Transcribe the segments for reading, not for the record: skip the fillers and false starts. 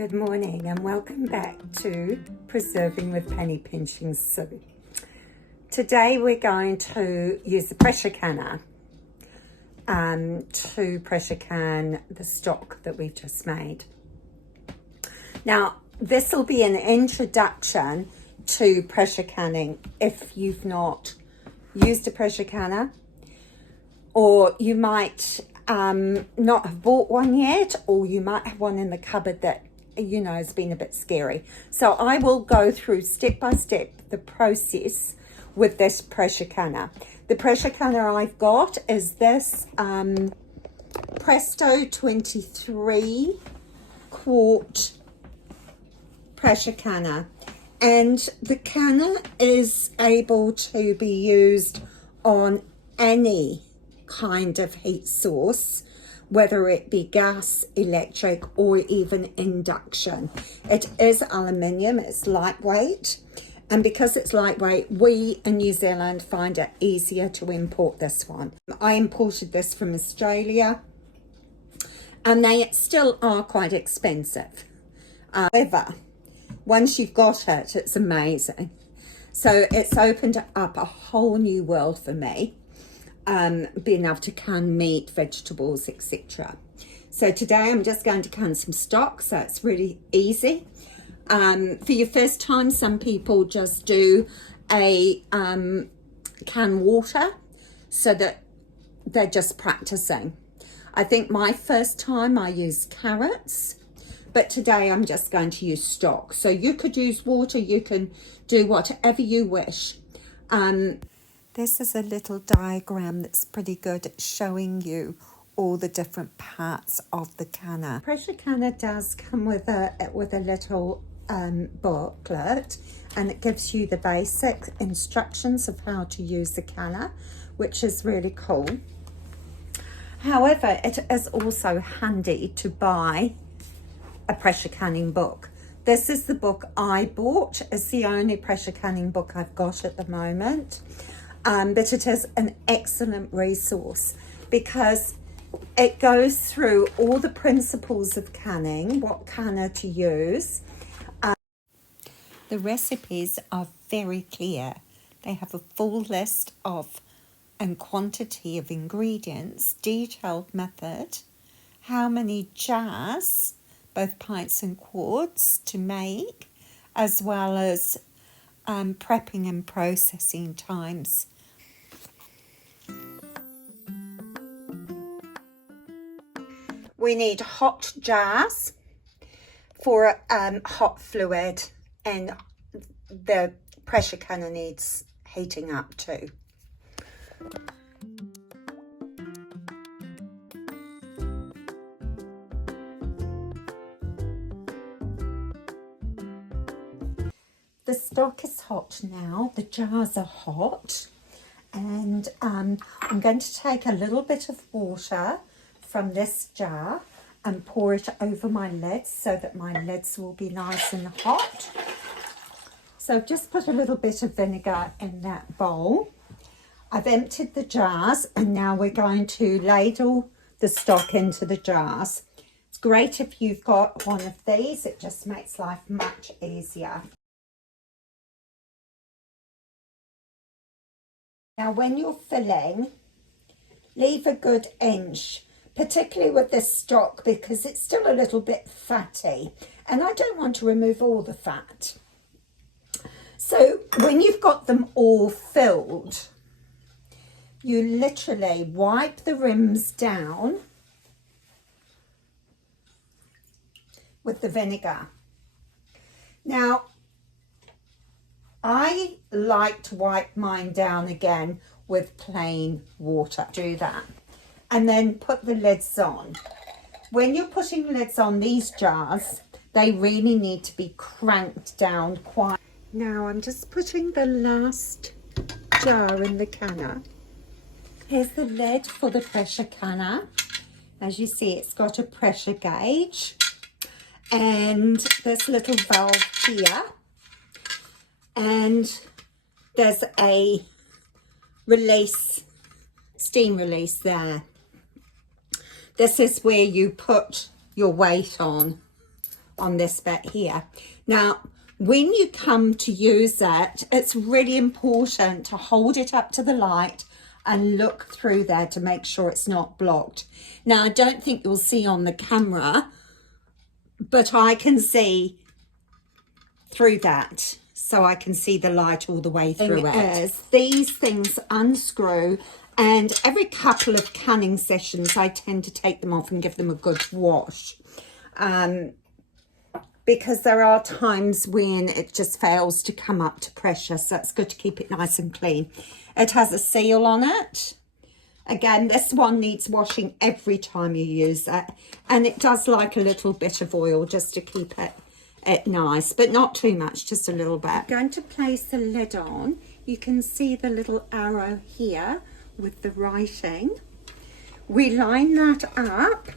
Good morning and welcome back to Preserving with Penny Pinching Sue. Today we're going to use the pressure canner to pressure can the stock that we've just made. Now this will be an introduction to pressure canning if you've not used a pressure canner, or you might not have bought one yet, or you might have one in the cupboard that has been a bit scary. So I will go through step by step the process with this pressure canner. The pressure canner I've got is this Presto 23 quart pressure canner, and the canner is able to be used on any kind of heat source, whether it be gas, electric, or even induction. It is aluminium, it's lightweight, and because it's lightweight, we in New Zealand find it easier to import this one. I imported this from Australia, and they still are quite expensive. However, once you've got it, it's amazing. So it's opened up a whole new world for me. Being able to can meat, vegetables, etc. So today I'm just going to can some stock, so it's really easy. For your first time, some people just do a can water so that they're just practicing. I think my first time I used carrots, but today I'm just going to use stock. So you could use water, you can do whatever you wish. This is a little diagram that's pretty good at showing you all the different parts of the canner. Pressure canner does come with a little booklet, and it gives you the basic instructions of how to use the canner, which is really cool. However, it is also handy to buy a pressure canning book. This is the book I bought. It's the only pressure canning book I've got at the moment. But it is an excellent resource because it goes through all the principles of canning, what canner to use. The recipes are very clear. They have a full list of and quantity of ingredients, detailed method, how many jars, both pints and quarts, to make, as well as prepping and processing times. We need hot jars for hot fluid, and the pressure canner needs heating up too. The stock is hot now, the jars are hot, and I'm going to take a little bit of water from this jar and pour it over my lids so that my lids will be nice and hot. So I've just put a little bit of vinegar in that bowl. I've emptied the jars, and now we're going to ladle the stock into the jars. It's great if you've got one of these, it just makes life much easier. Now when you're filling, leave a good inch, particularly with this stock, because it's still a little bit fatty and I don't want to remove all the fat. So when you've got them all filled, you literally wipe the rims down with the vinegar. Now I like to wipe mine down again with plain water. Do that. And then put the lids on. When you're putting lids on these jars, they really need to be cranked down quite. Now I'm just putting the last jar in the canner. Here's the lid for the pressure canner. As you see, it's got a pressure gauge and this little valve here. And there's a release, steam release there. This is where you put your weight on on this bit here. Now, when you come to use it, it's really important to hold it up to the light and look through there to make sure it's not blocked. Now, I don't think you'll see on the camera, but I can see through that, so I can see the light all the way through it. These things unscrew, and every couple of canning sessions I tend to take them off and give them a good wash, because there are times when it just fails to come up to pressure, so it's good to keep it nice and clean. It has a seal on it. Again, this one needs washing every time you use it, and it does like a little bit of oil just to keep it nice, but not too much, just a little bit. I'm going to place the lid on. You can see the little arrow here with the writing. We line that up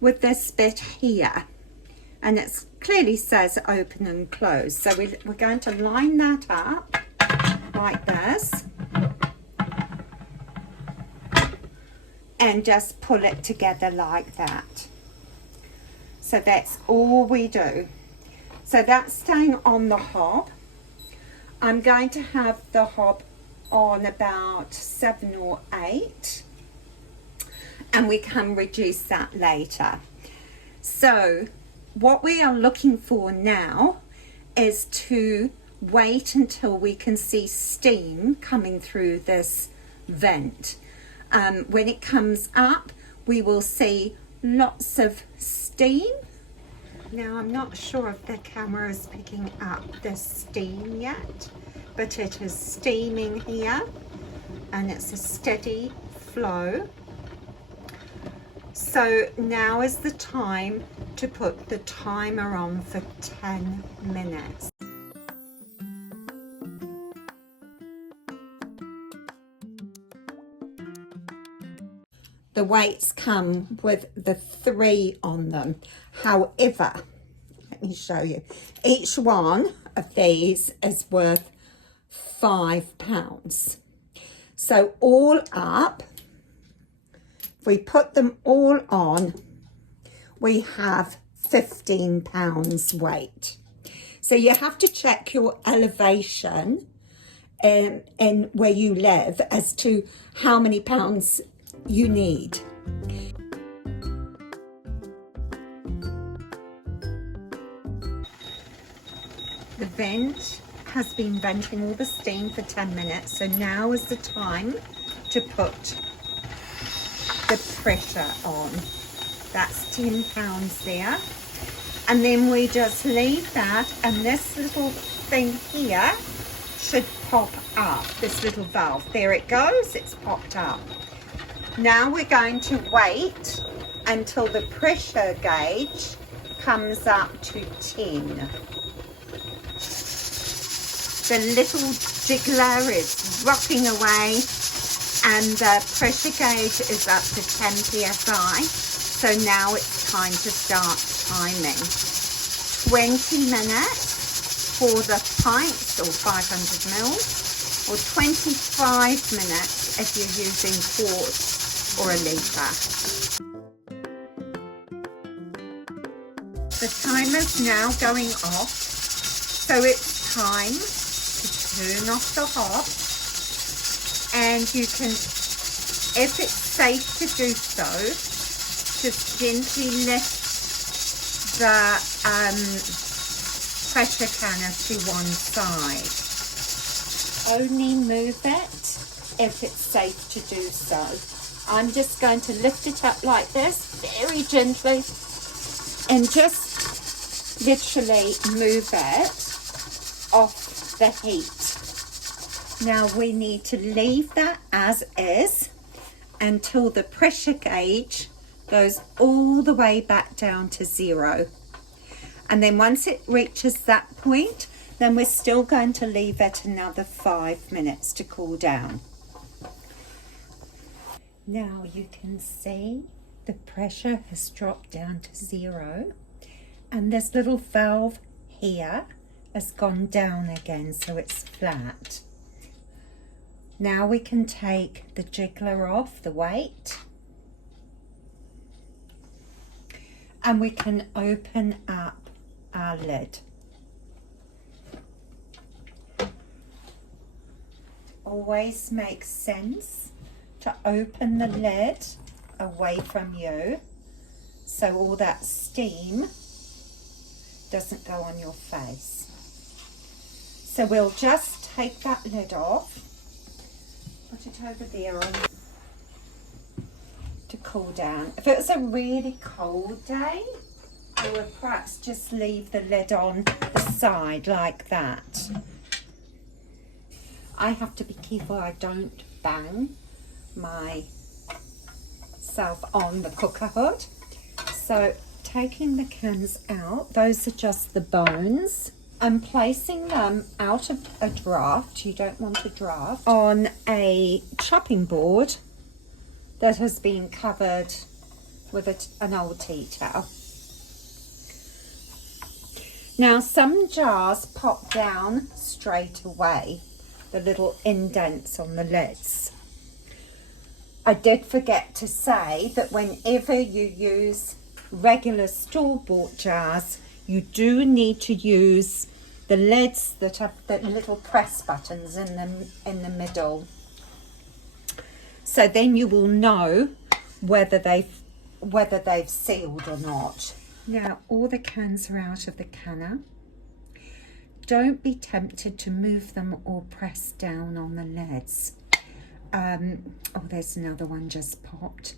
with this bit here, and it clearly says open and close, so we're going to line that up like this and just pull it together like that. So that's all we do. So that's staying on the hob. I'm going to have the hob on about 7 or 8, and we can reduce that later. So what we are looking for now is to wait until we can see steam coming through this vent. When it comes up, we will see lots of steam. Now, I'm not sure if the camera is picking up the steam yet, but it is steaming here, and it's a steady flow. So now is the time to put the timer on for 10 minutes. The weights come with the 3 on them. However, let me show you. Each one of these is worth £5. So all up, if we put them all on, we have £15 weight. So you have to check your elevation in where you live as to how many pounds you need. The vent has been venting all the steam for 10 minutes, so now is the time to put the pressure on. That's £10 there, and then we just leave that, and this little thing here should pop up, this little valve. There it goes, it's popped up. Now we're going to wait until the pressure gauge comes up to 10. The little jiggler is rocking away, and the pressure gauge is up to 10 psi. So now it's time to start timing. 20 minutes for the pints, or 500 mils, or 25 minutes if you're using quarts or a litre. The timer's now going off, so it's time to turn off the hob, and you can, if it's safe to do so, just gently lift the pressure canner to one side. Only move it if it's safe to do so. I'm just going to lift it up like this, very gently, and just literally move it off the heat. Now we need to leave that as is until the pressure gauge goes all the way back down to 0. And then once it reaches that point, then we're still going to leave it another 5 minutes to cool down. Now you can see the pressure has dropped down to 0, and this little valve here has gone down again, so it's flat. Now we can take the jiggler off, the weight, and we can open up our lid. Always makes sense to open the lid away from you so all that steam doesn't go on your face. So we'll just take that lid off, put it over there on to cool down. If it was a really cold day, I would perhaps just leave the lid on the side like that. I have to be careful I don't bang myself on the cooker hood. So taking the cans out, those are just the bones, and placing them out of a draft, you don't want a draft, on a chopping board that has been covered with an old tea towel. Now some jars pop down straight away, the little indents on the lids. I did forget to say that whenever you use regular store-bought jars, you do need to use the lids that have the little press buttons in the middle. So then you will know whether they've sealed or not. Now all the cans are out of the canner. Don't be tempted to move them or press down on the lids. Oh, there's another one just popped.